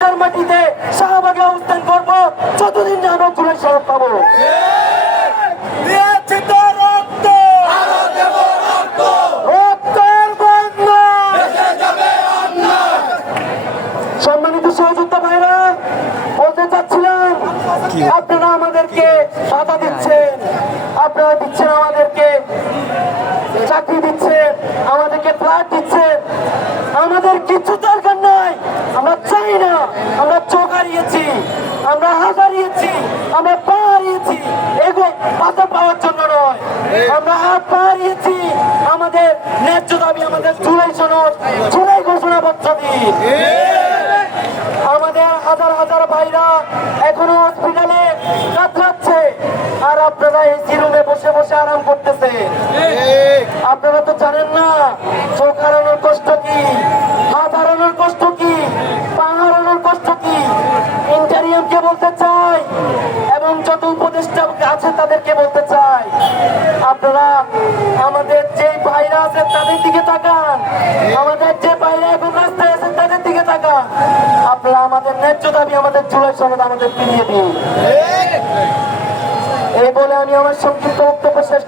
তার মাটিতে শাহবাগে অবস্থান করব যতদিন না আমরা জুলাই পাবো। সম্মানিত সহযোদ্ধা ভাইরা বলতে চাচ্ছিলাম আপনারা আমাদেরকে বাধা দিচ্ছেন আপনারা দিচ্ছেন আমাদেরকে চাকরি দিচ্ছেন আমাদেরকে ফ্ল্যাট দিচ্ছেন আমাদের কিছু দরকার নাই আমরা চাই না আমরা চোখ হারিয়েছি আমরা হাত হারিয়েছি আমরা পা হারিয়েছি এগো পাতা পাওয়ার জন্য নয় আমরা হাত পা হারিয়েছি আমাদের ন্যায্য দাবি আমাদের জুলাই সনদ, জুলাই ঘোষণাপত্র দিন আমাদের হাজার হাজার ভাইরা এখনও হসপিটালে আর আপনারা রুমে বসে বসে আরাম করতেছে আপনারা তো জানেন না, চোখ হারানোর কষ্ট কি হাত হারানোর কষ্ট কি, পা হারানোর কষ্ট কি? ইন্টারিয়ামকে বলতে চাই এবং যত উপদেষ্টা আছে তাদেরকে বলতে চাই। আপনারা আমাদের যে আছে তাদের দিকে তাকান। আমাদের যে বাইরে এখন রাস্তায় আছেন তাদের দিকে তাকান। আপনারা আমাদের ন্যায্য দাবি আমাদের জুলাই সনদ আমাদের ফিরিয়ে দিন। এই বলে আমি আমার সংক্ষিপ্ত বক্তব্য শেষ